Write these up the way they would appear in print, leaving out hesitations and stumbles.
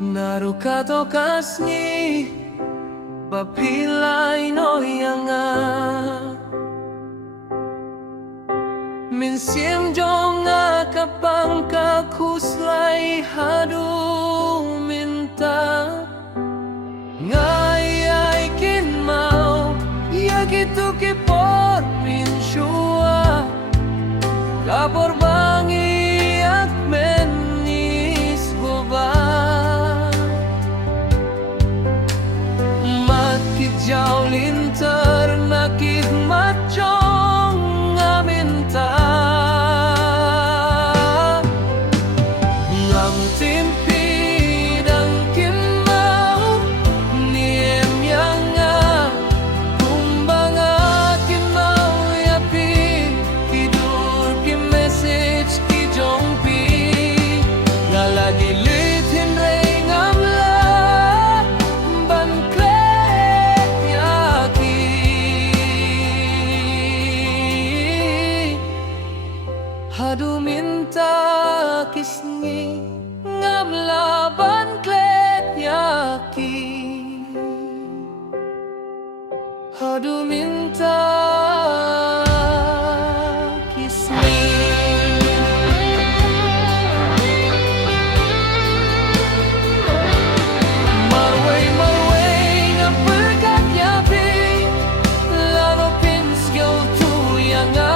Narukato kasni papilay no yanga Minsiem jonga kapang kakuslay hadu minta Ngayay kinmao yagitu kipor minshua Kapor bangi at menis boba Matkijaw lintar nakit matjong aminta Ngam timpi dan kimau niem yanga Kumbanga kimau yapi Kidur ki message ki jongpi Ngala dilitin rey ngamla Ban klet yaki Hadu minta kisni Ngamla ban klet yaki Hadu minta kisni Marway ngapagkat yapi Laro pinsgaw tuyanga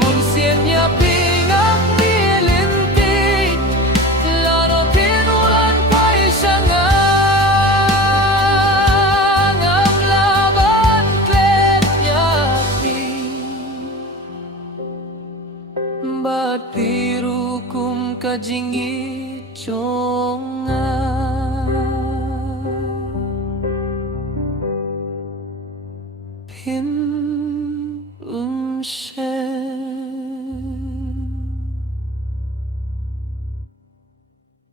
Bunsien yapi ngak nilinti Laro pinulan pa'y sanga Ngam laban klet yapi Batirukum kajingi chonga Pin umshen